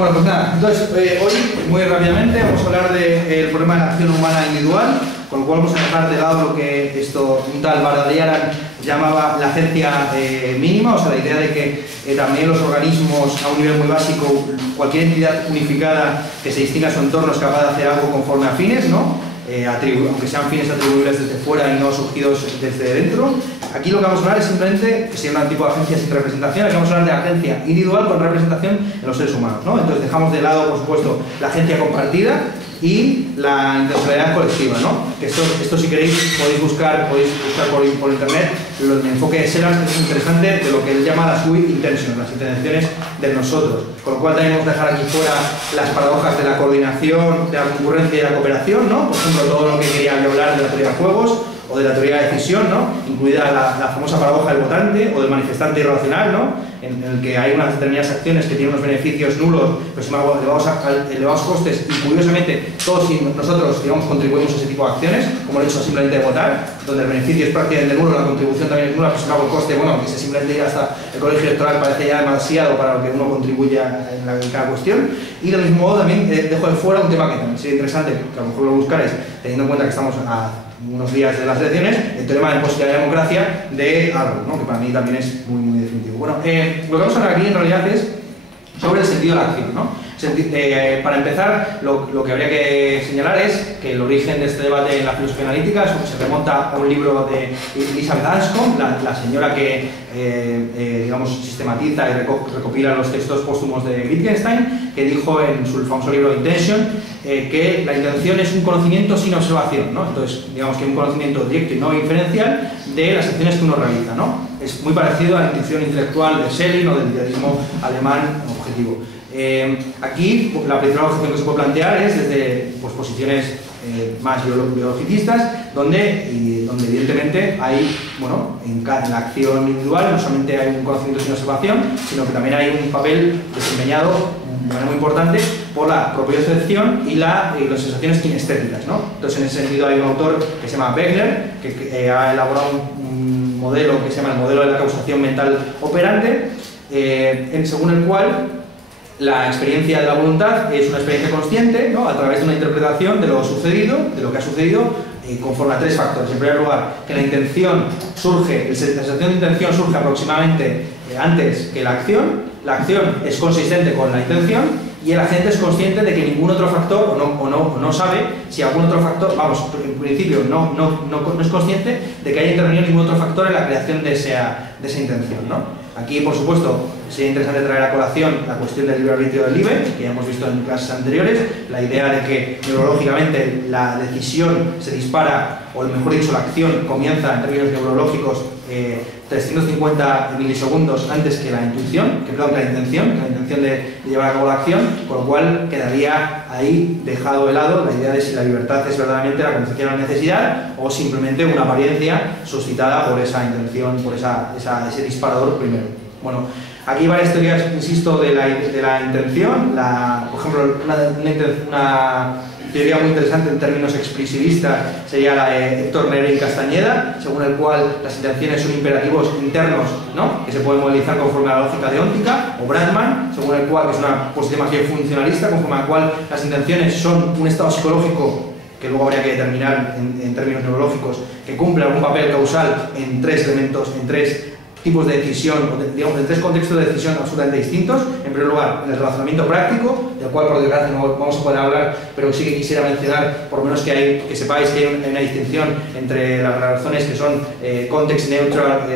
Bueno, pues nada, entonces hoy muy rápidamente vamos a hablar del problema de la acción humana individual, con lo cual vamos a dejar de lado lo que un tal Bardaliaran llamaba la agencia mínima, o sea, la idea de que también los organismos a un nivel muy básico, cualquier entidad unificada que se distinga a su entorno es capaz de hacer algo conforme a fines, ¿no? Aunque sean fines atribuibles desde fuera y no surgidos desde dentro. Aquí lo que vamos a hablar es simplemente, que sería un tipo de agencia sin representación, aquí vamos a hablar de agencia individual con representación en los seres humanos, ¿no? Entonces dejamos de lado, por supuesto, la agencia compartida y la intencionalidad colectiva, ¿no? Que esto si queréis podéis buscar por internet. El enfoque de Seran es interesante de lo que él llama las we intentions, las intenciones de nosotros. Con lo cual también vamos a dejar aquí fuera las paradojas de la coordinación, de la concurrencia y de la cooperación, ¿no? Por ejemplo, todo lo que quería hablar de la teoría de juegos o de la teoría de decisión, ¿no? Incluida la famosa paradoja del votante o del manifestante irracional, ¿no? En el que hay unas determinadas acciones que tienen unos beneficios nulos, pero sin embargo elevados costes, y curiosamente todos nosotros, digamos, contribuimos a ese tipo de acciones, como el hecho simplemente de votar, donde el beneficio es prácticamente nulo, la contribución también es nula, pero sin embargo el coste, bueno, que se simplemente ir hasta el colegio electoral parece ya demasiado para lo que uno contribuya en cada cuestión. Y del mismo modo también dejo de fuera un tema que también sería interesante, que a lo mejor lo buscaréis, teniendo en cuenta que estamos a unos días de las elecciones, el teorema de posibilidad de democracia de Arrow, ¿no? Que para mí también es muy, muy definitivo. Bueno, lo que vamos a hablar aquí en realidad es sobre el sentido de la acción, ¿no? Para empezar, lo que habría que señalar es que el origen de este debate en la filosofía analítica se remonta a un libro de Elizabeth Anscombe, la señora que digamos, sistematiza y recopila los textos póstumos de Wittgenstein, que dijo en su famoso libro Intention que la intención es un conocimiento sin observación, ¿no? Entonces, digamos que un conocimiento directo y no inferencial de las acciones que uno realiza, ¿no? Es muy parecido a la intuición intelectual de Schelling o del idealismo alemán objetivo. Aquí la principal objeción que se puede plantear es desde pues, posiciones más biologicistas, donde evidentemente hay, bueno, en la acción individual no solamente hay un conocimiento sin observación, sino que también hay un papel desempeñado de manera muy importante por la propiocepción y las sensaciones kinestéticas, ¿no? Entonces, en ese sentido hay un autor que se llama Wegner, que ha elaborado un modelo que se llama el modelo de la causación mental operante, según el cual la experiencia de la voluntad es una experiencia consciente, ¿no? A través de una interpretación de lo sucedido, de lo que ha sucedido, conforme a tres factores. En primer lugar, que la intención surge, la sensación de intención surge aproximadamente antes que la acción es consistente con la intención, y el agente es consciente de que ningún otro factor, o no sabe si algún otro factor, vamos, en principio no es consciente de que haya intervenido ningún otro factor en la creación de esa intención, ¿no? Aquí, por supuesto, sería interesante traer a colación la cuestión del libre arbitrio del Liebe, que ya hemos visto en clases anteriores, la idea de que neurológicamente la decisión se dispara, o mejor dicho, la acción comienza en términos neurológicos 350 milisegundos antes que la intuición, que la intención de llevar a cabo la acción, con lo cual quedaría ahí dejado de lado la idea de si la libertad es verdaderamente la concepción de la necesidad o simplemente una apariencia suscitada por esa intención, por ese disparador primero. Bueno, aquí hay varias teorías, insisto, de la intención. Por ejemplo, una teoría muy interesante en términos expresivistas sería la de Héctor Nerín Castañeda, según el cual las intenciones son imperativos internos, ¿no? Que se pueden modelizar conforme a la lógica deóntica, o Bradman, según el cual, que es una posición más bien funcionalista, conforme a la cual las intenciones son un estado psicológico que luego habría que determinar en términos neurológicos, que cumple algún papel causal en tres elementos, en tres tipos de decisión, digamos, en tres contextos de decisión absolutamente distintos. En primer lugar, en el razonamiento práctico, del cual por desgracia no vamos a poder hablar, pero sí que quisiera mencionar, por lo menos que sepáis que hay una distinción entre las razones que son context neutral,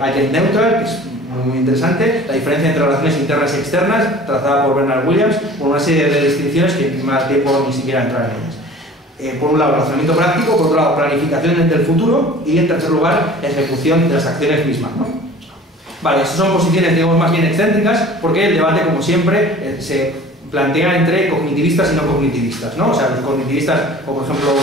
agent neutral, que es muy interesante, la diferencia entre relaciones internas y externas, trazada por Bernard Williams, con una serie de distinciones que no me da tiempo ni siquiera entrar en ellas. Por un lado, razonamiento práctico, por otro lado, planificación del futuro, y en tercer lugar, ejecución de las acciones mismas, ¿no? Vale, estas son posiciones, digamos, más bien excéntricas, porque el debate, como siempre, se plantea entre cognitivistas y no cognitivistas, ¿no? O sea, los cognitivistas, como por ejemplo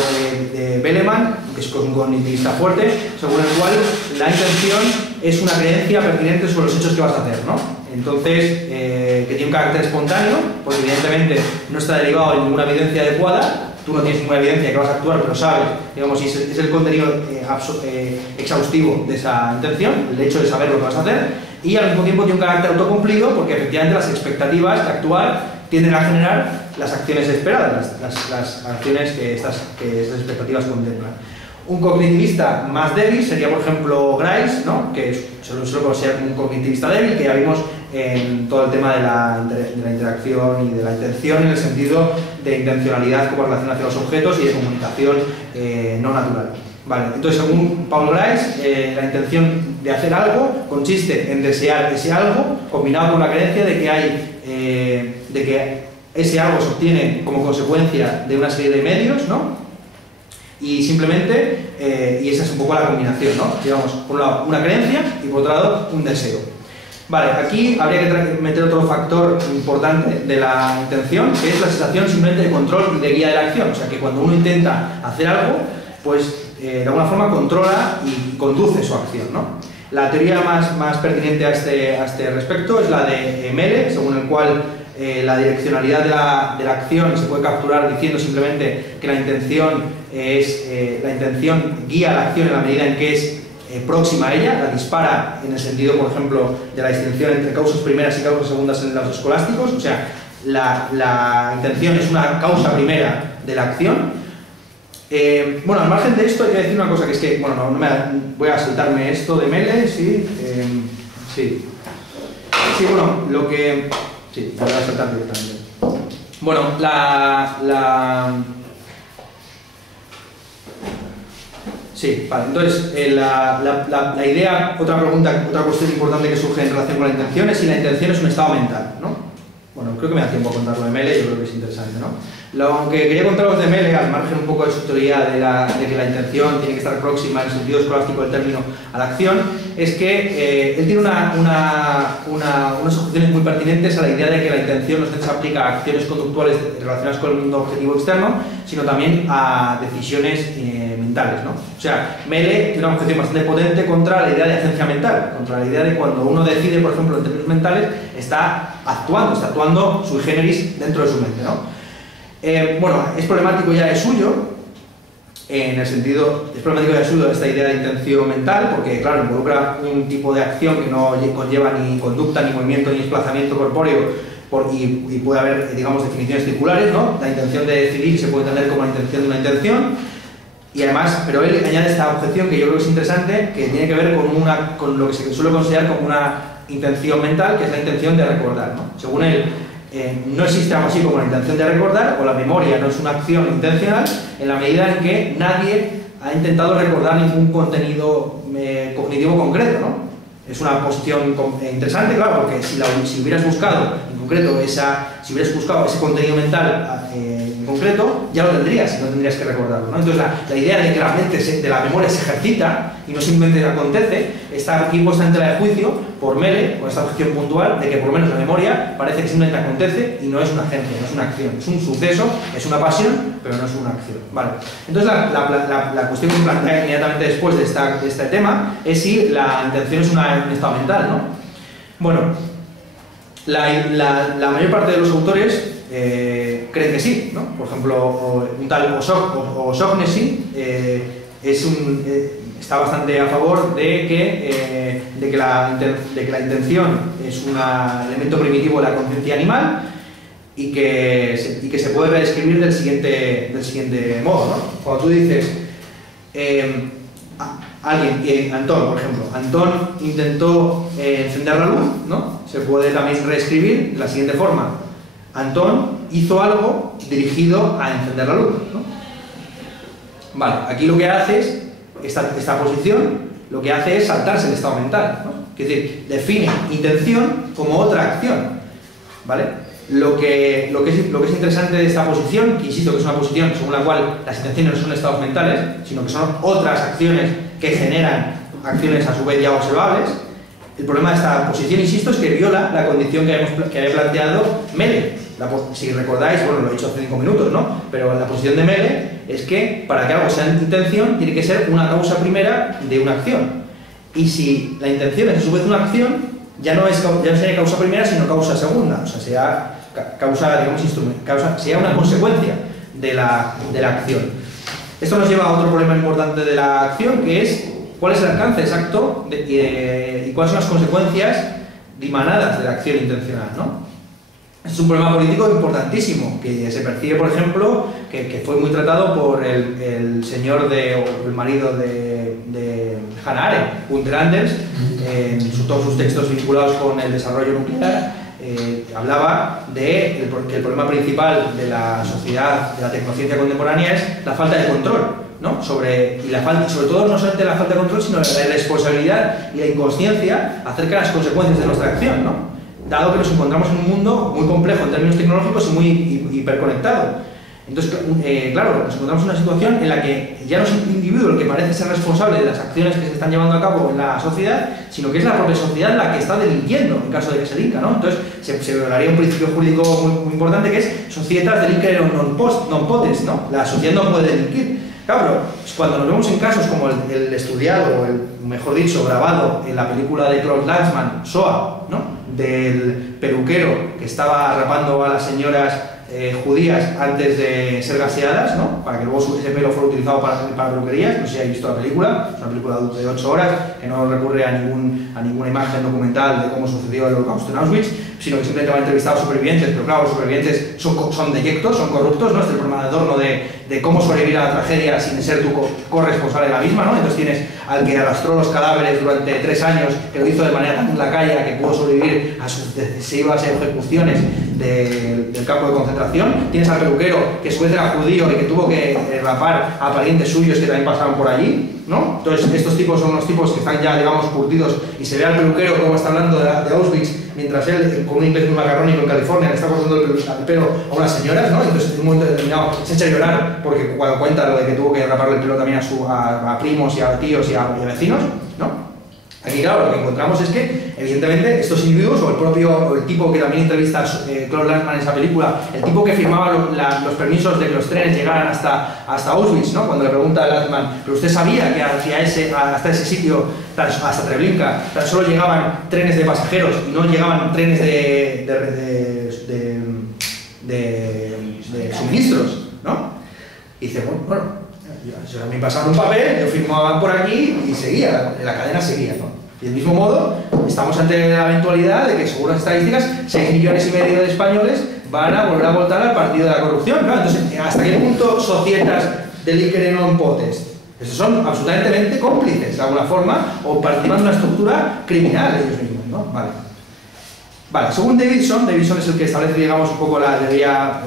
de Beleman, que es un cognitivista fuerte, según el cual la intención es una creencia pertinente sobre los hechos que vas a hacer, ¿no? Entonces, que tiene un carácter espontáneo, pues evidentemente no está derivado de ninguna evidencia adecuada. Tú no tienes ninguna evidencia de que vas a actuar, pero sabes, digamos, si es el contenido exhaustivo de esa intención, el hecho de saber lo que vas a hacer, y al mismo tiempo tiene un carácter autocumplido, porque efectivamente las expectativas de actuar tienden a generar las acciones esperadas, las acciones que estas expectativas contemplan. Un cognitivista más débil sería, por ejemplo, Grice, ¿no? Que se lo suele considerar como un cognitivista débil, que ya vimos en todo el tema de la interacción y de la intención, en el sentido de intencionalidad como relación hacia los objetos y de comunicación no natural. Vale, entonces, según Paul Grice, la intención de hacer algo consiste en desear ese algo, combinado con la creencia de que ese algo se obtiene como consecuencia de una serie de medios, ¿no? Y simplemente, y esa es un poco la combinación, ¿no? Digamos, por un lado una creencia y por otro lado un deseo. Vale, aquí habría que meter otro factor importante de la intención, que es la sensación simplemente de control y de guía de la acción. O sea, que cuando uno intenta hacer algo, pues de alguna forma controla y conduce su acción, ¿no? La teoría más pertinente a este respecto es la de Melle, según el cual la direccionalidad de la acción se puede capturar diciendo simplemente que la intención guía la acción en la medida en que es próxima a ella, la dispara en el sentido, por ejemplo, de la distinción entre causas primeras y causas segundas en los escolásticos. O sea, la intención es una causa primera de la acción. Bueno, al margen de esto hay que decir una cosa, que es que, bueno, voy a saltarme esto de Melle, sí, sí, bueno, lo que... Sí, me voy a saltar directamente. Bueno, sí, vale, entonces la idea, otra cuestión importante que surge en relación con la intención es si la intención es un estado mental, ¿no? Bueno, creo que me da tiempo a contarlo de Melle, yo creo que es interesante, ¿no? Lo que quería contaros de Melle, al margen un poco de su teoría de que la intención tiene que estar próxima en el sentido escolástico del término a la acción, es que él tiene unas objeciones muy pertinentes a la idea de que la intención no se aplica a acciones conductuales relacionadas con el mundo objetivo externo, sino también a decisiones mentales, ¿no? O sea, Melle tiene una objeción bastante potente contra la idea de agencia mental, contra la idea de cuando uno decide, por ejemplo, en términos mentales, está actuando sui generis dentro de su mente, ¿no? Bueno, es problemático ya de suyo, en el sentido, es problemático ya de suyo esta idea de intención mental, porque claro, involucra un tipo de acción que no conlleva ni conducta, ni movimiento, ni desplazamiento corpóreo, y puede haber, digamos, definiciones circulares, ¿no? La intención de decidir se puede entender como la intención de una intención, y además, pero él añade esta objeción que yo creo que es interesante, que tiene que ver con lo que se suele considerar como una intención mental, que es la intención de recordar, ¿no? Según él, no existe algo así como la intención de recordar, o la memoria no es una acción intencional, en la medida en que nadie ha intentado recordar ningún contenido cognitivo concreto, ¿no? Es una posición interesante, claro, porque si hubieras buscado en concreto si hubieras buscado ese contenido mental en concreto, ya lo tendrías y no tendrías que recordarlo, ¿no? Entonces la idea de que la mente de la memoria se ejercita y no simplemente acontece, está aquí puesta en tela de juicio por Melle, con esta objeción puntual de que por lo menos la memoria parece que simplemente acontece y no es una agencia, no es una acción, es un suceso, es una pasión, pero no es una acción. Vale. Entonces la cuestión que se plantea inmediatamente después de este tema es si la intención es un estado mental, ¿no? Bueno, la mayor parte de los autores creen que sí, ¿no? Por ejemplo, un tal O'Shaughnessy está bastante a favor de que la intención es un elemento primitivo de la conciencia animal y que se puede reescribir del siguiente modo, ¿no? Cuando tú dices Antón, por ejemplo, Antón intentó encender la luz, ¿no? Se puede también reescribir de la siguiente forma: Antón hizo algo dirigido a encender la luz, ¿no? Vale, aquí lo que hace es, esta posición, lo que hace es saltarse el estado mental, ¿no? Es decir, define intención como otra acción, ¿vale? Lo que es interesante de esta posición, que insisto que es una posición según la cual las intenciones no son estados mentales, sino que son otras acciones que generan acciones a su vez ya observables. El problema de esta posición, insisto, es que viola la condición que había planteado Melle. Si recordáis, bueno, lo he dicho hace 5 minutos, ¿no? Pero la posición de Melle es que para que algo sea intención tiene que ser una causa primera de una acción. Y si la intención es a su vez una acción, ya no sería causa primera, sino causa segunda. O sea, sería sería una consecuencia de la acción. Esto nos lleva a otro problema importante de la acción, que es cuál es el alcance exacto y cuáles son las consecuencias dimanadas de la acción intencional, ¿no? Es un problema político importantísimo, que se percibe, por ejemplo, que fue muy tratado por el señor o el marido de Hannah Arendt, Gunther Anders, en todos sus textos vinculados con el desarrollo nuclear. Hablaba de que el problema principal de la sociedad, de la tecnociencia contemporánea, es la falta de control, ¿no? Sobre todo no solamente la falta de control, sino la responsabilidad y la inconsciencia acerca de las consecuencias de nuestra acción, ¿no? Dado que nos encontramos en un mundo muy complejo en términos tecnológicos y muy hiperconectado. Entonces, claro, nos encontramos en una situación en la que ya no es un individuo el que parece ser responsable de las acciones que se están llevando a cabo en la sociedad, sino que es la propia sociedad la que está delinquiendo en caso de que se delinca, ¿no? Entonces, se violaría un principio jurídico muy importante, que es societas delinquere non potens, ¿no? La sociedad no puede delinquir. Claro, pero cuando nos vemos en casos como el estudiado, o el, mejor dicho, grabado en la película de Claude Lanzmann, SOA, ¿no? Del peluquero que estaba rapando a las señoras judías antes de ser gaseadas, ¿no? Para que luego ese pelo fuera utilizado para peluquerías. No sé si habéis visto la película, es una película de 8 horas que no recurre a ninguna imagen documental de cómo sucedió el holocausto en Auschwitz, sino que simplemente va a entrevistar a supervivientes, pero claro, los supervivientes son deyectos, son corruptos, ¿no? Este es el problema de Adorno de cómo sobrevivir a la tragedia sin ser tú corresponsable de la misma, ¿no? Entonces tienes al que arrastró los cadáveres durante 3 años, que lo hizo de manera tan lacaya que pudo sobrevivir a sus sucesivas ejecuciones del campo de concentración. Tienes al peluquero que su vez era judío y que tuvo que rapar a parientes suyos que también pasaron por allí, ¿no? Entonces estos tipos son unos tipos que están ya, digamos, curtidos, y se ve al peluquero como está hablando de Auschwitz, mientras él, con un inglés muy macarrónico en California, le está cortando el pelo a unas señoras, ¿no? Entonces en un momento determinado se echa a llorar porque cuando cuenta lo de que tuvo que raparle el pelo también a primos y a tíos y a vecinos, ¿no? Aquí, claro, lo que encontramos es que, evidentemente, estos individuos, o el tipo que también entrevista a Claude Lanzmann en esa película, el tipo que firmaba los permisos de que los trenes llegaran hasta Auschwitz, ¿no? Cuando le pregunta a Lanzmann, ¿pero usted sabía que hasta ese sitio, hasta Treblinka, tan solo llegaban trenes de pasajeros y no llegaban trenes de suministros, ¿no? Y dice, bueno, a mí me pasaban un papel, yo firmaba por aquí y seguía, la cadena seguía, ¿no? Y del mismo modo, estamos ante la eventualidad de que, según las estadísticas, 6,5 millones de españoles van a volver a votar al partido de la corrupción, ¿no? Entonces, ¿hasta qué punto societas delinquere non potest? Esos son absolutamente cómplices, de alguna forma, o participan de una estructura criminal ellos mismos, ¿no? Vale, según Davidson es el que establece, digamos, un poco la teoría,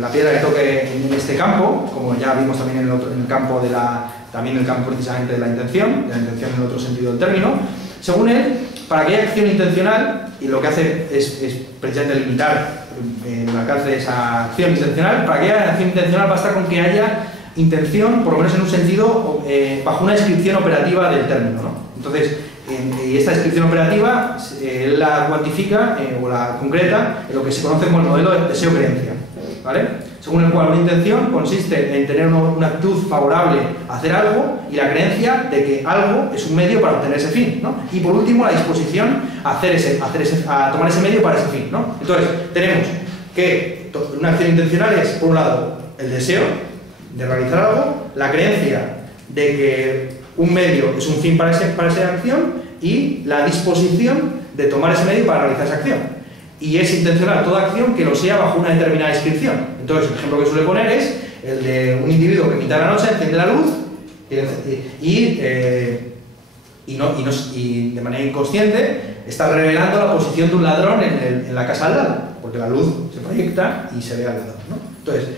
la piedra que toque en este campo, como ya vimos también en el campo también en el campo precisamente de la intención en el otro sentido del término. Según él, para que haya acción intencional, y lo que hace es precisamente limitar el alcance de esa acción intencional, para que haya acción intencional basta con que haya intención, por lo menos en un sentido, bajo una descripción operativa del término, ¿no? Entonces, y esta descripción operativa él la cuantifica o la concreta en lo que se conoce como el modelo de deseo-creencia, ¿vale? Según el cual una intención consiste en tener una actitud favorable a hacer algo y la creencia de que algo es un medio para obtener ese fin, ¿no? Y por último, la disposición a tomar ese medio para ese fin, ¿no? Entonces, tenemos que una acción intencional es, por un lado, el deseo de realizar algo, la creencia de que un medio es un fin para esa acción y la disposición de tomar ese medio para realizar esa acción. Y es intencional toda acción que lo sea bajo una determinada descripción. Entonces, el ejemplo que suele poner es el de un individuo que en mitad de la noche enciende la luz y de manera inconsciente está revelando la posición de un ladrón en la casa al lado, porque la luz se proyecta y se ve al ladrón, ¿no? Entonces,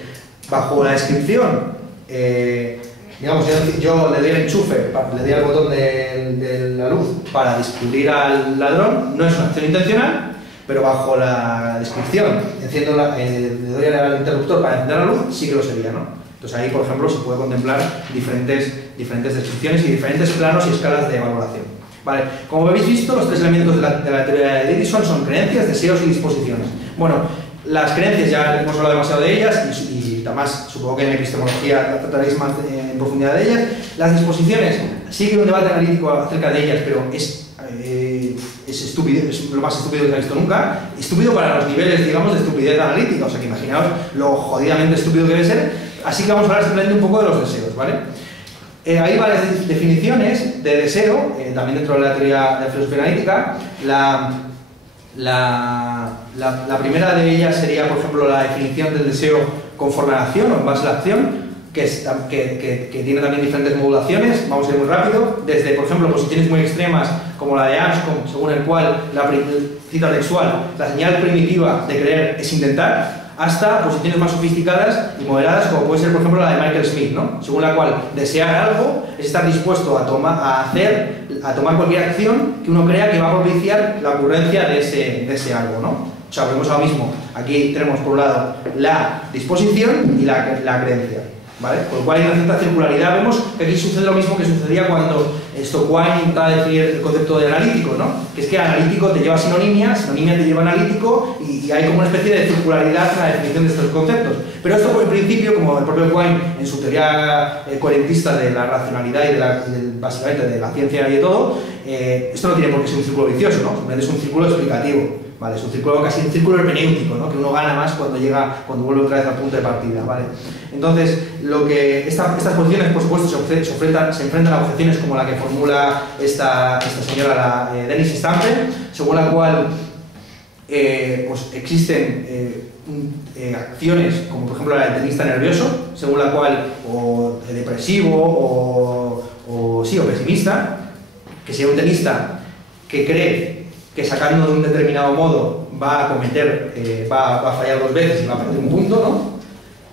bajo la descripción, digamos, yo le doy el enchufe, le doy al botón de la luz para descubrir al ladrón, no es una acción intencional, pero bajo la descripción, le doy al interruptor para encender la luz, sí que lo sería, ¿no? Entonces ahí, por ejemplo, se puede contemplar diferentes descripciones y diferentes planos y escalas de valoración. Vale, como habéis visto, los 3 elementos de la teoría de Davidson son creencias, deseos y disposiciones. Bueno, las creencias ya hemos hablado demasiado de ellas y además supongo que en epistemología trataréis más en profundidad de ellas. Las disposiciones, sí que hay un debate analítico acerca de ellas, pero es estúpido, es lo más estúpido que se ha visto nunca. Estúpido para los niveles, digamos, de estupidez analítica, o sea que imaginaos lo jodidamente estúpido que debe ser. Así que vamos a hablar simplemente un poco de los deseos, ¿vale? Hay varias definiciones de deseo, también dentro de la teoría de la filosofía analítica. La primera de ellas sería, por ejemplo, la definición del deseo conforme a la acción o en base a la acción, que tiene también diferentes modulaciones. Vamos a ir muy rápido, desde, por ejemplo, posiciones muy extremas como la de Anscombe, según el cual la cita textual, la señal primitiva de querer es intentar, hasta posiciones más sofisticadas y moderadas, como puede ser, por ejemplo, la de Michael Smith, ¿no? Según la cual desear algo es estar dispuesto a tomar cualquier acción que uno crea que va a propiciar la ocurrencia de ese algo, ¿no? O sea, vemos ahora mismo, aquí tenemos por un lado la disposición y la creencia, ¿vale? Con lo cual hay una cierta circularidad. Vemos que aquí sucede lo mismo que sucedía cuando Quine intentaba definir el concepto de analítico, ¿no? Que es que analítico te lleva a sinonimia te lleva a analítico, y hay como una especie de circularidad en la definición de estos conceptos. Pero esto, por el principio, como el propio Quine en su teoría coherentista de la racionalidad y básicamente de la ciencia y de todo, esto no tiene por qué ser un círculo vicioso, ¿no? Simplemente es un círculo explicativo. ¿Vale? Es un círculo, casi un círculo hermenéutico, ¿no? Que uno gana más cuando vuelve otra vez al punto de partida, ¿vale? Entonces, estas posiciones, por supuesto, se enfrentan a objeciones como la que formula esta señora, Dennis Stamper, según la cual pues existen acciones como, por ejemplo, la del tenista nervioso, según la cual, o depresivo, o pesimista, que sea un tenista que cree que sacando de un determinado modo va a fallar 2 veces y va a perder un punto, ¿no?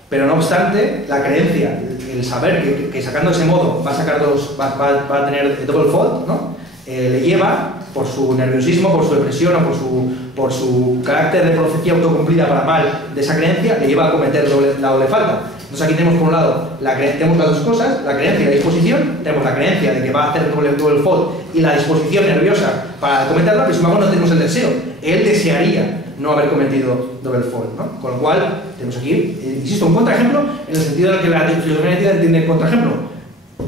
Pero no obstante, la creencia, el saber que sacando ese modo va a tener double fault, ¿no? Le lleva, por su nerviosismo, por su depresión o por su carácter de profecía autocumplida para mal de esa creencia, le lleva a cometer la doble falta. Entonces aquí tenemos por un lado, tenemos las dos cosas, la creencia y la disposición. Tenemos la creencia de que va a hacer doble fault y la disposición nerviosa para cometerla, pero sin embargo no tenemos el deseo. Él desearía no haber cometido double fault, ¿no? Con lo cual, tenemos aquí, insisto, un contraejemplo, en el sentido de que la filosofía negativa entiende el contraejemplo.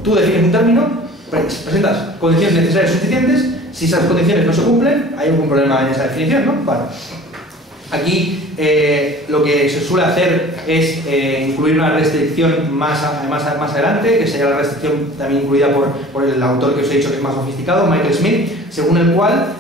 Tú defines un término, presentas condiciones necesarias suficientes, si esas condiciones no se cumplen, hay algún problema en esa definición, ¿no? Vale. Aquí lo que se suele hacer es incluir una restricción más adelante, que sería la restricción también incluida por el autor que os he dicho que es más sofisticado, Michael Smith, según el cual,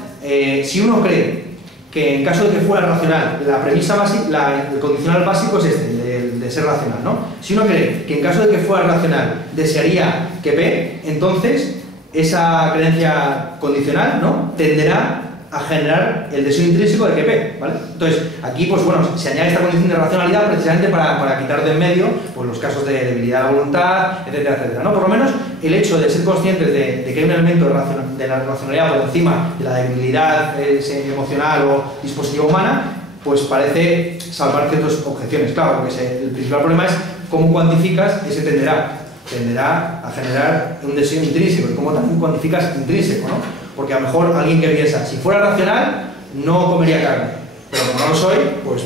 si uno cree que en caso de que fuera racional, la premisa básica, el condicional básico es de ser racional, ¿no? Si uno cree que en caso de que fuera racional desearía que P, entonces esa creencia condicional, ¿no?, tenderá a generar el deseo intrínseco de que P, ¿vale? Entonces, aquí, pues bueno, se añade esta condición de racionalidad precisamente para quitar de en medio pues, los casos de debilidad de la voluntad, etcétera, etcétera, ¿no? Por lo menos, el hecho de ser conscientes de que hay un elemento de la racionalidad por encima de la debilidad emocional o dispositiva humana, pues parece salvar ciertas objeciones. Claro, porque el principal problema es cómo cuantificas ese tenderá a generar un deseo intrínseco, y cómo también cuantificas intrínseco, ¿no? Porque a lo mejor alguien que piensa, si fuera racional, no comería carne, pero como no lo soy, pues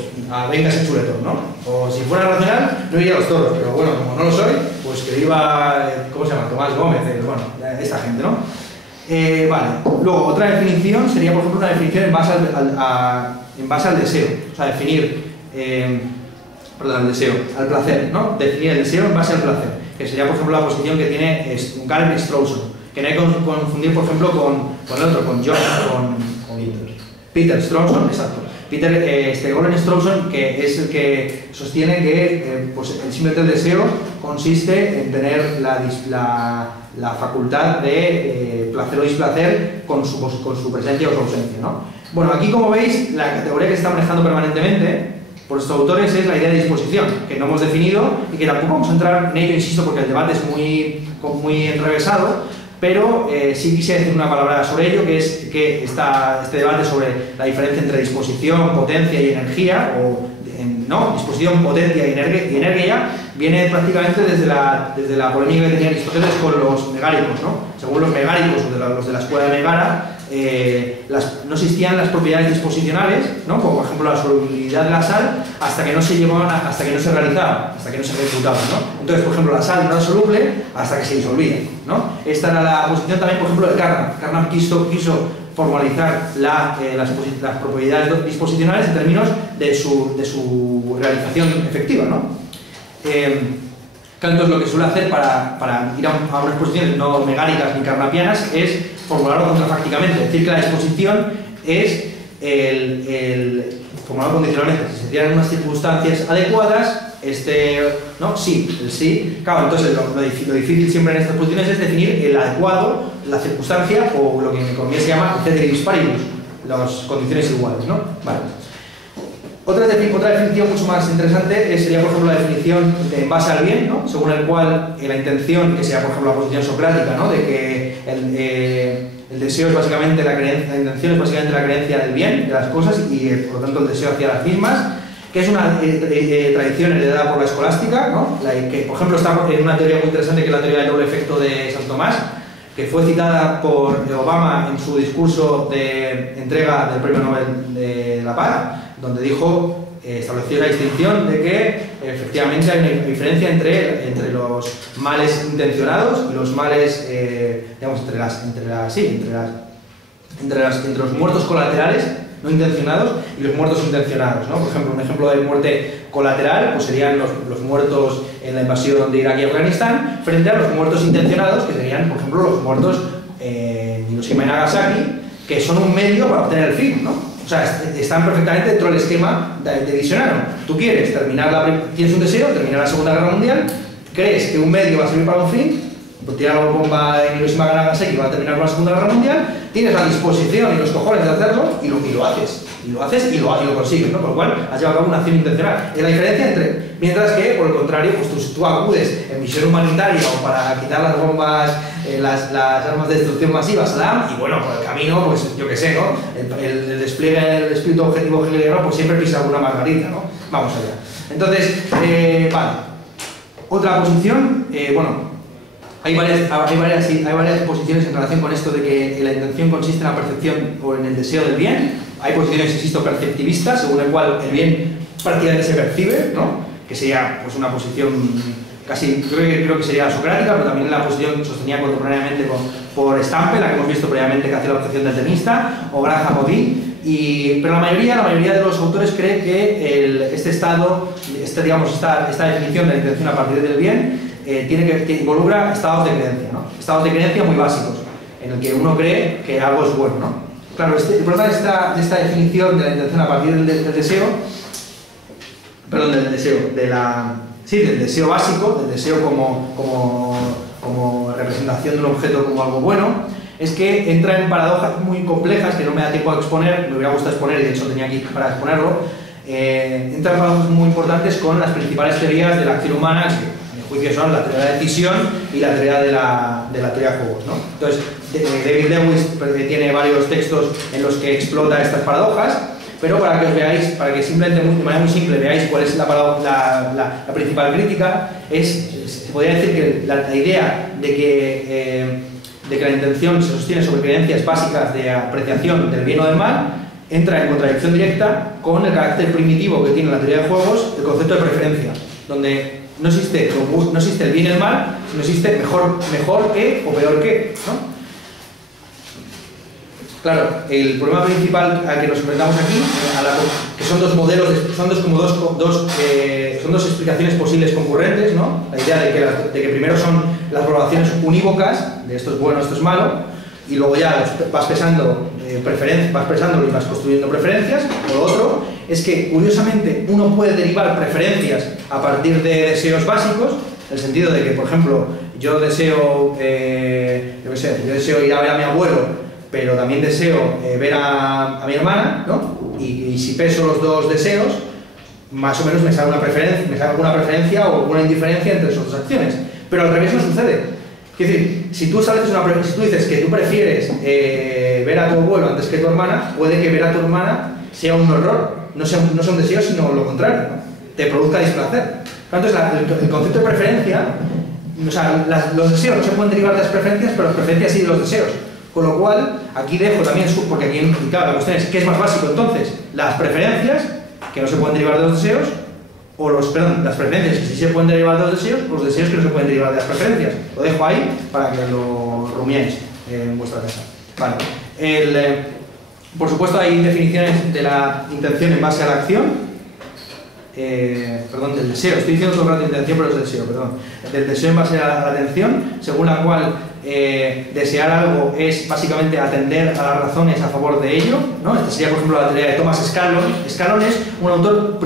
venga ese chuletón, ¿no? O si fuera racional, no iría a los toros, pero bueno, como no lo soy, pues que iba, ¿cómo se llama? Tomás Gómez, bueno, esta gente, ¿no? Vale, luego otra definición sería, por ejemplo, una definición en base al deseo, o sea, definir, perdón, el deseo, al placer, ¿no? Definir el deseo en base al placer, que sería, por ejemplo, la posición que tiene Galen Strawson, que no hay que confundir, por ejemplo, con el otro, con Peter Strawson, exacto. Galen Strawson, que es el que sostiene que pues, el simple del deseo consiste en tener la facultad de placer o displacer con su presencia o su ausencia, ¿no? Bueno, aquí, como veis, la categoría que se está manejando permanentemente por estos autores es la idea de disposición, que no hemos definido y que tampoco vamos a entrar en ello, insisto, porque el debate es muy enrevesado. Pero sí quisiera decir una palabra sobre ello, que es que este debate sobre la diferencia entre disposición, potencia y energía, no, disposición, potencia y energía, viene prácticamente desde la polémica que tenía Aristóteles con los megáricos, ¿no? Según los megáricos, o los de la escuela de Megara, no existían las propiedades disposicionales, ¿no? Como por ejemplo la solubilidad de la sal, hasta que no se realizaban, hasta que no se ejecutaban, ¿no? Entonces, por ejemplo, la sal no era soluble hasta que se disolvía, ¿no? Esta era la posición también, por ejemplo, de Carnap. Carnap quiso formalizar las propiedades disposicionales en términos de su realización efectiva, ¿no? Entonces, lo que suele hacer para ir a unas posiciones no megáricas ni carnapianas es formularlo contrafácticamente, es decir, que la disposición es formulado condicionalmente, si se dieran unas circunstancias adecuadas, ¿no? Sí, el sí. Claro, entonces lo difícil siempre en estas posiciones es definir el adecuado, la circunstancia, o lo que en economía se llama ceteris paribus, las condiciones iguales, ¿no? Vale. Otra definición mucho más interesante sería, por ejemplo, la definición de en base al bien, ¿no? Según el cual la intención, que sería, por ejemplo, la posición socrática, ¿no? De que el deseo es básicamente la creencia, la intención es básicamente la creencia del bien, de las cosas, y por lo tanto el deseo hacia las mismas, que es una tradición heredada por la escolástica, ¿no? Que, por ejemplo, está en una teoría muy interesante, que es la teoría del doble efecto de Santo Tomás, que fue citada por Obama en su discurso de entrega del Premio Nobel de la Paz, donde dijo, estableció la distinción de que efectivamente hay una diferencia entre los males intencionados y los males, digamos, entre los muertos colaterales no intencionados y los muertos intencionados, ¿no? Por ejemplo, un ejemplo de muerte colateral pues serían los muertos en la invasión de Irak y Afganistán, frente a los muertos intencionados, que serían, por ejemplo, los muertos en Hiroshima y Nagasaki, que son un medio para obtener el fin, ¿no? O sea, están perfectamente dentro del esquema de visionario. Tú quieres tienes un deseo, terminar la Segunda Guerra Mundial, crees que un medio va a servir para un fin, pues tirar la bomba en Hiroshima y Nagasaki y va a terminar con la Segunda Guerra Mundial, tienes la disposición y los cojones de hacerlo y lo haces. Y lo consigues, ¿no? Por lo cual has llevado a cabo una acción intencional. Es la diferencia entre... Mientras que, por el contrario, pues tú acudes en misión humanitaria o para quitar las bombas, las armas de destrucción masiva a Saddam, y bueno, por el camino, pues yo qué sé, ¿no? El despliegue del espíritu objetivo hegeliano, pues siempre pisa alguna margarita, ¿no? Vamos allá. Entonces, vale. Otra posición, bueno... Hay varias posiciones en relación con esto de que la intención consiste en la percepción o en el deseo del bien. Hay posiciones, insisto, perceptivistas, según el cual el bien prácticamente se percibe, ¿no? Que sería pues, una posición casi, creo que sería socrática, pero también la posición sostenida contemporáneamente por Stampe, la que hemos visto previamente que hacía la objeción del tenista, o Graham Oddy. Pero la mayoría de los autores cree que esta definición de la intención a partir del bien que involucra estados de creencia, ¿no? Estados de creencia muy básicos, en el que uno cree que algo es bueno, ¿no? Claro, el problema de esta definición de la intención a partir del deseo, perdón, del deseo básico, del deseo como representación de un objeto como algo bueno, es que entra en paradojas muy complejas que no me da tiempo a exponer, me hubiera gustado exponer y de hecho tenía aquí para exponerlo. Entra en paradojas muy importantes con las principales teorías de la acción humana, que son la teoría de la decisión y la teoría de la teoría de juegos, ¿no? Entonces, David Lewis tiene varios textos en los que explota estas paradojas, pero para que os veáis, para que simplemente de manera muy simple veáis cuál es la principal crítica, se podría decir que la idea de que la intención se sostiene sobre creencias básicas de apreciación del bien o del mal entra en contradicción directa con el carácter primitivo que tiene la teoría de juegos, el concepto de preferencia, donde no existe el bien y el mal, sino existe mejor que o peor que, ¿no? Claro, el problema principal al que nos enfrentamos aquí, que son dos modelos, son dos explicaciones posibles concurrentes, ¿no? La idea de que primero son las probaciones unívocas, de esto es bueno, esto es malo, y luego ya vas pesando preferencias, y vas construyendo preferencias. O lo otro es que, curiosamente, uno puede derivar preferencias a partir de deseos básicos, en el sentido de que, por ejemplo, yo deseo ir a ver a mi abuelo, pero también deseo ver a mi hermana, ¿no? Y si peso los dos deseos, más o menos me sale alguna preferencia o una indiferencia entre esas dos acciones. Pero al revés no sucede. Es decir, si tú dices que tú prefieres ver a tu abuelo antes que a tu hermana, puede que ver a tu hermana sea un error, no sea un deseo, sino lo contrario, ¿no? Te produzca displacer. Entonces, el concepto de preferencia, o sea, los deseos no se pueden derivar de las preferencias, pero las preferencias sí de los deseos. Con lo cual, aquí dejo también, porque aquí, claro, la cuestión es, ¿qué es más básico entonces? Las preferencias, que no se pueden derivar de los deseos, o las preferencias que sí se pueden derivar de los deseos, o los deseos que no se pueden derivar de las preferencias. Lo dejo ahí para que lo rumiéis en vuestra casa. Vale. Por supuesto, hay definiciones de la intención en base a la acción. Del deseo, estoy diciendo todo el rato intención, pero es deseo, perdón. Del deseo en base a la atención, según la cual desear algo es básicamente atender a las razones a favor de ello, ¿no? Esta sería, por ejemplo, la teoría de Thomas Scallon. Scallon es un autor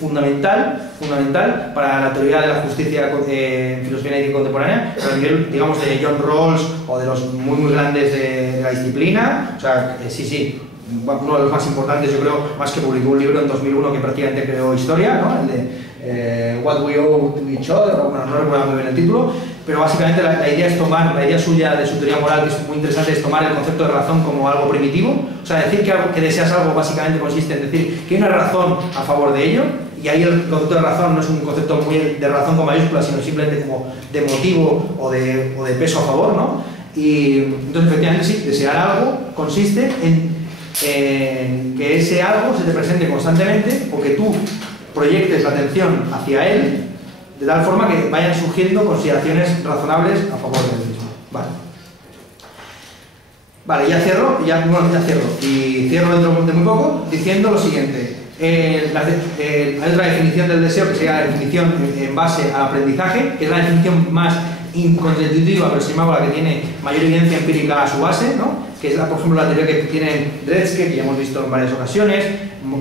fundamental para la teoría de la justicia en filosofía analítica contemporánea, a nivel, digamos, de John Rawls o de los muy grandes de la disciplina. O sea, sí, uno de los más importantes, yo creo, más que publicó un libro en 2001 que prácticamente creó historia, ¿no? El de What We Owe to Each Other, bueno, no recuerdo muy bien el título, pero básicamente la idea es tomar, la idea suya de su teoría moral, que es muy interesante, es tomar el concepto de razón como algo primitivo. O sea, decir que deseas algo básicamente consiste en decir que hay una razón a favor de ello, y ahí el concepto de razón no es un concepto muy de razón con mayúsculas, sino simplemente como de motivo o de peso a favor, ¿no? Y entonces, efectivamente, sí, desear algo consiste en que ese algo se te presente constantemente o que tú proyectes la atención hacia él de tal forma que vayan surgiendo consideraciones razonables a favor del mismo. Vale, ya cierro y cierro dentro de muy poco diciendo lo siguiente. Hay otra definición del deseo que sería la definición en base al aprendizaje, que es la definición más contraintuitiva, pero sin embargo la que tiene mayor evidencia empírica a su base, ¿no? Que es, por ejemplo, la teoría que tienen Dretske, que ya hemos visto en varias ocasiones,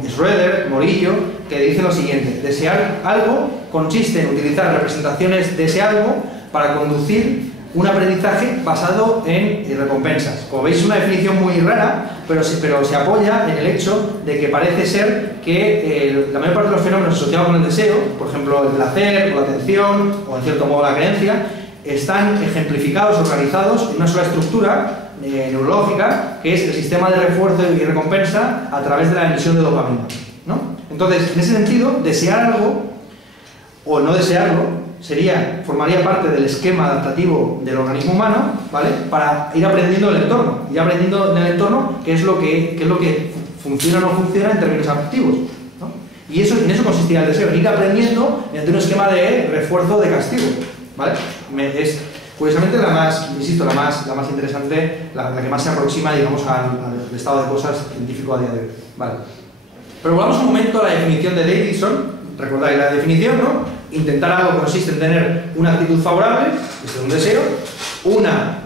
Schroeder, Morillo, que dice lo siguiente: desear algo consiste en utilizar representaciones de ese algo para conducir un aprendizaje basado en recompensas. Como veis, es una definición muy rara, pero se apoya en el hecho de que parece ser que la mayor parte de los fenómenos asociados con el deseo, por ejemplo el placer, o la atención, o en cierto modo la creencia, están ejemplificados, organizados en una sola estructura neurológica, que es el sistema de refuerzo y recompensa a través de la emisión de dopamina, ¿no? Entonces, en ese sentido, desear algo o no desearlo formaría parte del esquema adaptativo del organismo humano, ¿vale? Para ir aprendiendo del entorno, qué es lo que funciona o no funciona en términos afectivos, ¿no? Y en eso consistía el deseo, en ir aprendiendo mediante un esquema de refuerzo de castigo, ¿vale? Es curiosamente la más interesante, la que más se aproxima, digamos, al estado de cosas científico a día de hoy, ¿vale? Pero volvamos un momento a la definición de Davidson. Recordáis la definición, ¿no? Intentar algo consiste en tener una actitud favorable, esto es un deseo, una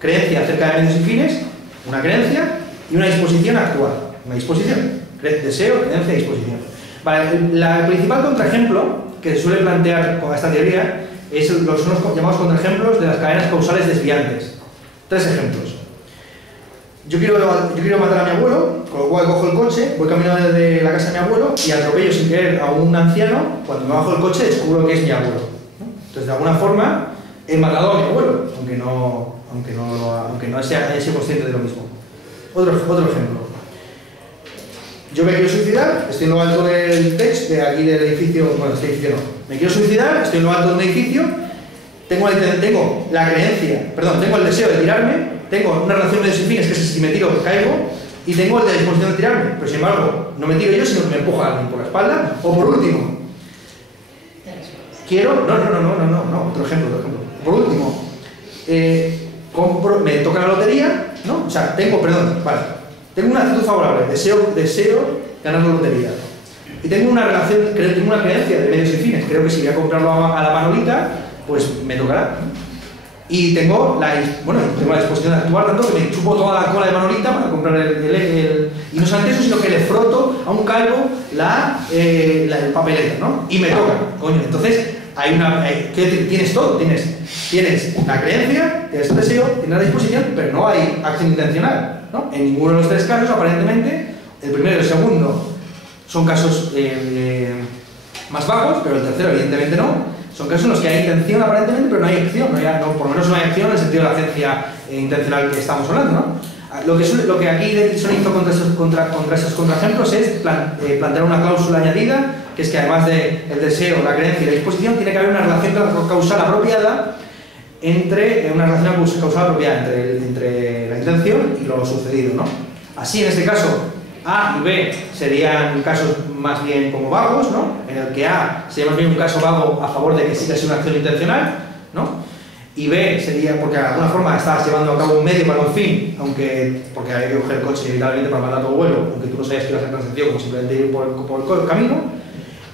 creencia acerca de medios y fines, una creencia, y una disposición a actuar. Una disposición, deseo, creencia y disposición. Vale, el principal contraejemplo que se suele plantear con esta teoría son los llamados contraejemplos de las cadenas causales desviantes. 3 ejemplos. Yo quiero matar a mi abuelo, con lo cual cojo el coche, voy caminando desde la casa de mi abuelo y atropello sin querer a un anciano. Cuando me bajo del coche descubro que es mi abuelo, ¿no? Entonces, de alguna forma, he matado a mi abuelo, aunque no sea consciente de lo mismo. Otro ejemplo. Yo me quiero suicidar, estoy en lo alto del techo, de aquí del edificio, bueno, este edificio no. Me quiero suicidar, estoy en lo alto de un edificio, tengo el deseo de tirarme, tengo una relación de medios y fines que es si me tiro caigo, y tengo la disposición de tirarme, pero sin embargo no me tiro yo, sino que me empuja alguien por la espalda. O por último, otro ejemplo. Por último, me toca la lotería, ¿no? O sea, tengo una actitud favorable, deseo ganar la lotería. Y tengo una creencia de medios y fines, creo que si voy a comprarlo a la Manolita, pues me tocará. Y tengo la disposición de actuar tanto que me chupo toda la cola de Manolita para comprar y no solamente eso, sino que le froto a un calvo el papeleta, ¿no? Y me toca, coño. Entonces, tienes todo, tienes la creencia, tienes el deseo, tienes la disposición, pero no hay acción intencional, ¿no? En ninguno de los 3 casos, aparentemente, el primero y el segundo son casos más bajos, pero el tercero, evidentemente, no. Son casos en los que hay intención aparentemente, pero no hay acción, por lo menos no hay acción en el sentido de la agencia intencional que estamos hablando, ¿no? Lo que aquí Davidson hizo contra esos contraejemplos es plantear una cláusula añadida, que es que además del deseo, la creencia y la disposición, tiene que haber una relación causal apropiada entre la intención y lo sucedido, ¿no? Así, en este caso, A y B serían casos más bien como vagos, ¿no? En el que A sería más bien un caso vago a favor de que sí que ha sido una acción intencional, ¿no? Y B sería porque de alguna forma estabas llevando a cabo un medio para un fin, porque había que coger el coche inevitablemente para matar a tu abuelo, aunque tú no sabías que iba a ser tan sencillo como simplemente ir por el camino.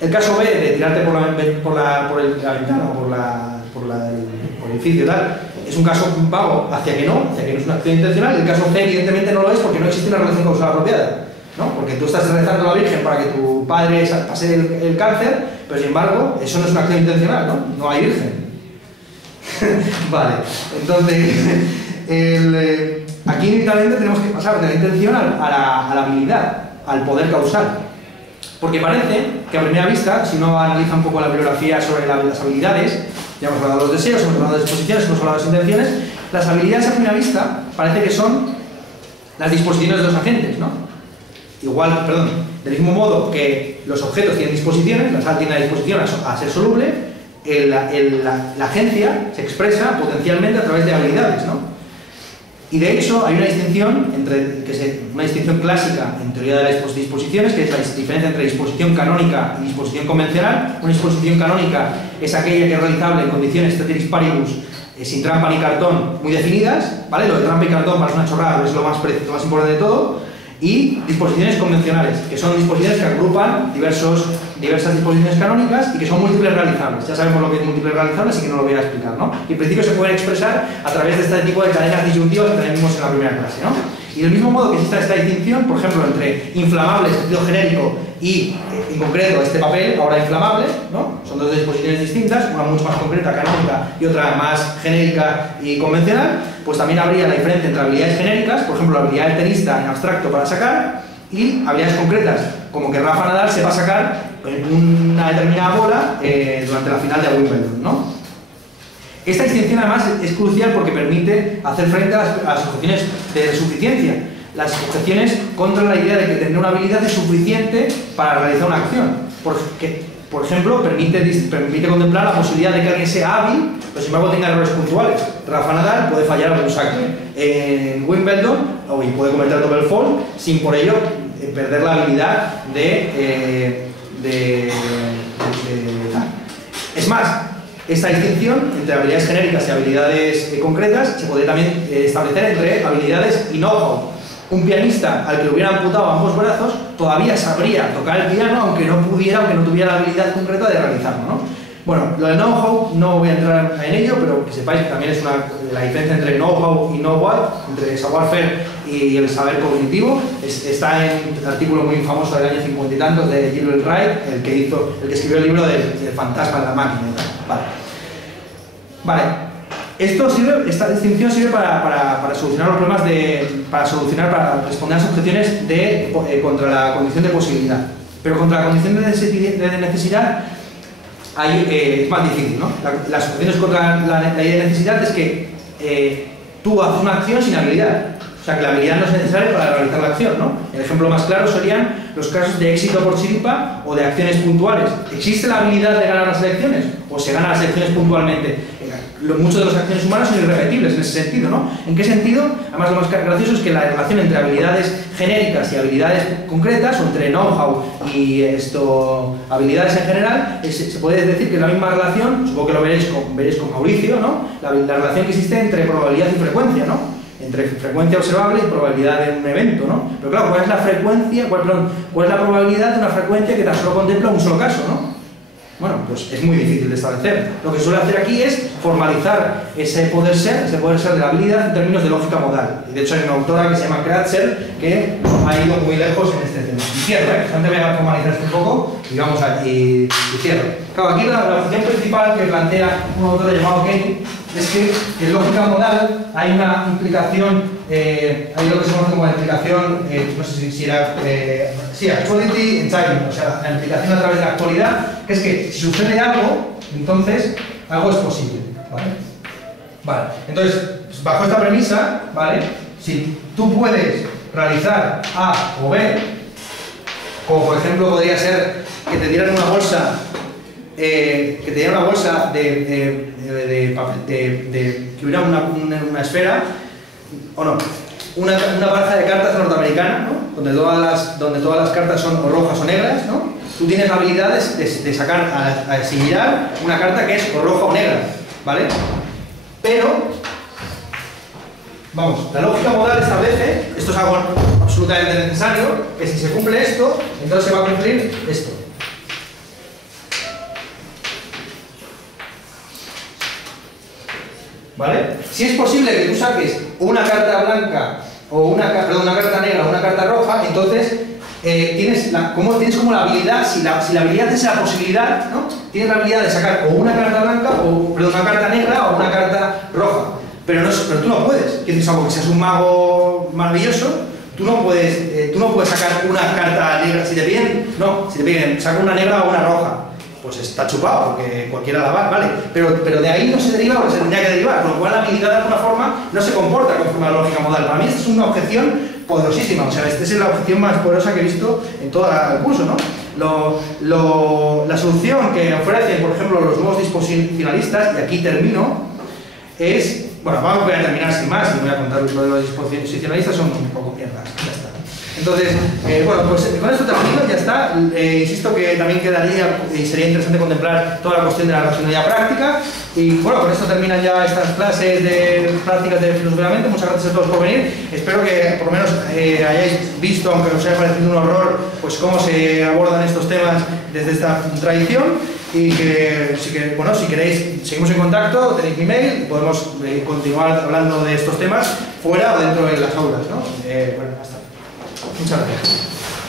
El caso B, de tirarte por la ventana o por el edificio y tal, es un caso vago hacia que no es una acción intencional, y el caso C evidentemente no lo es porque no existe una relación causal apropiada, ¿no? Porque tú estás rezando a la Virgen para que tu padre pase el cáncer, pero sin embargo, eso no es una acción intencional, ¿no? No hay Virgen. Vale, entonces, aquí inevitablemente tenemos que pasar de la intención a la habilidad, al poder causal. Porque parece que a primera vista, si uno analiza un poco la bibliografía sobre las habilidades, ya hemos hablado de los deseos, hemos hablado de disposiciones, hemos hablado de las intenciones, las habilidades a primera vista parece que son las disposiciones de los agentes, ¿no? Igual, perdón, del mismo modo que los objetos tienen disposiciones, la sal tiene la disposición a ser soluble, la agencia se expresa potencialmente a través de habilidades, ¿no? Y de hecho hay una distinción, una distinción clásica en teoría de las disposiciones, que es la diferencia entre disposición canónica y disposición convencional. Una disposición canónica es aquella que es realizable en condiciones ceteris paribus, sin trampa ni cartón, muy definidas, ¿vale? Lo de trampa y cartón para una chorrada es lo más importante de todo. Y disposiciones convencionales, que son disposiciones que agrupan diversas disposiciones canónicas y que son múltiples realizables. Ya sabemos lo que es múltiples realizables, así que no lo voy a explicar, ¿no? Y en principio se pueden expresar a través de este tipo de cadenas disyuntivas que tenemos en la primera clase, ¿no? Y del mismo modo que existe esta distinción, por ejemplo, entre inflamable, sentido genérico, y, en concreto, este papel, ahora inflamable, ¿no? Son dos disposiciones distintas, una mucho más concreta, canónica, y otra más genérica y convencional. Pues también habría la diferencia entre habilidades genéricas, por ejemplo, la habilidad del tenista en abstracto para sacar, y habilidades concretas, como que Rafa Nadal se va a sacar una determinada bola durante la final de Wimbledon, ¿no? Esta distinción además es crucial porque permite hacer frente a las objeciones de suficiencia, las objeciones contra la idea de que tener una habilidad es suficiente para realizar una acción. Porque, por ejemplo, permite contemplar la posibilidad de que alguien sea hábil, pero sin embargo tenga errores puntuales. Rafa Nadal puede fallar algún saque en Wimbledon y puede cometer el double fault sin por ello perder la habilidad Es más, esta distinción entre habilidades genéricas y habilidades concretas se podría también establecer entre habilidades y know-how. Un pianista al que le hubiera amputado ambos brazos todavía sabría tocar el piano aunque no tuviera la habilidad concreta de realizarlo, ¿no? Bueno, lo del know-how no voy a entrar en ello, pero que sepáis que también es la diferencia entre know-how y know-what, entre savoir-faire y el saber cognitivo. Está en un artículo muy famoso del año 50 y tantos de Gilbert Wright, el que escribió el libro del fantasma de la máquina. Vale. Esta distinción sirve para solucionar los problemas para responder a las objeciones contra la condición de posibilidad. Pero contra la condición de necesidad es más difícil, ¿no? Las objeciones contra la idea de necesidad es que tú haces una acción sin habilidad. O sea, que la habilidad no es necesaria para realizar la acción, ¿no? El ejemplo más claro serían los casos de éxito por chiripa o de acciones puntuales. ¿Existe la habilidad de ganar las elecciones? ¿O se ganan las elecciones puntualmente? Muchas de las acciones humanas son irrepetibles en ese sentido, ¿no? ¿En qué sentido? Además, lo más gracioso es que la relación entre habilidades genéricas y habilidades concretas, o entre know-how y habilidades en general, se puede decir que es la misma relación, supongo que lo veréis con Mauricio, ¿no? La relación que existe entre probabilidad y frecuencia, ¿no? Entre frecuencia observable y probabilidad de un evento, ¿no? Pero claro, ¿cuál es la probabilidad de una frecuencia que tan solo contempla un solo caso, ¿no? Bueno, pues es muy difícil de establecer. Lo que se suele hacer aquí es formalizar ese poder ser de la habilidad en términos de lógica modal. Y de hecho hay una autora que se llama Kratzer que ha ido muy lejos en este tema. Y cierro, antes voy a formalizar esto un poco y cierro. Claro, aquí la objeción principal que plantea un autor llamado Kenny es que en lógica modal hay una implicación, hay lo que se conoce como la implicación, no sé si era, actuality and timing, o sea, la implicación a través de la actualidad, que es que si sucede algo, entonces algo es posible, ¿vale? Vale, entonces, bajo esta premisa, ¿vale? Si tú puedes realizar A o B, como por ejemplo podría ser que te dieran una bolsa que hubiera una esfera, o no, una baraja de cartas norteamericana, ¿no? donde todas las cartas son o rojas o negras, ¿no? Tú tienes la habilidad de sacar a similar una carta que es o roja o negra, ¿vale? Pero, vamos, la lógica modal establece, esto es algo absolutamente necesario, que si se cumple esto, entonces se va a cumplir esto. ¿vale? Si es posible que tú saques una carta blanca o una carta negra o una carta roja, entonces tienes como la habilidad, si la habilidad es la posibilidad, ¿no? Tienes la habilidad de sacar o una carta blanca o una carta negra o una carta roja. Pero tú no puedes. Quiero decir, salvo que seas un mago maravilloso, tú no puedes sacar una carta negra. Si te piden sacar una negra o una roja, pues está chupado, porque cualquiera la va, ¿vale? Pero de ahí no se deriva lo que se tendría que derivar, con lo cual la habilidad de alguna forma no se comporta conforme a la lógica modal. Para mí esta es una objeción poderosísima, o sea, esta es la objeción más poderosa que he visto en todo el curso, ¿no? La solución que ofrecen, por ejemplo, los nuevos disposicionalistas, y aquí termino, es... Bueno, voy a terminar sin más y voy a contar lo de los disposicionalistas, son un poco mierdas, ya está. Entonces, bueno, pues con esto termino, ya está. Insisto que también quedaría y sería interesante contemplar toda la cuestión de la racionalidad práctica. Y bueno, con esto terminan ya estas clases de prácticas de filosofía de la mente. Muchas gracias a todos por venir. Espero que por lo menos hayáis visto, aunque os haya parecido un horror, pues cómo se abordan estos temas desde esta tradición. Y que, si queréis, seguimos en contacto, tenéis mi mail, podemos continuar hablando de estos temas fuera o dentro de las aulas, ¿no? Bueno, hasta. Muchas gracias.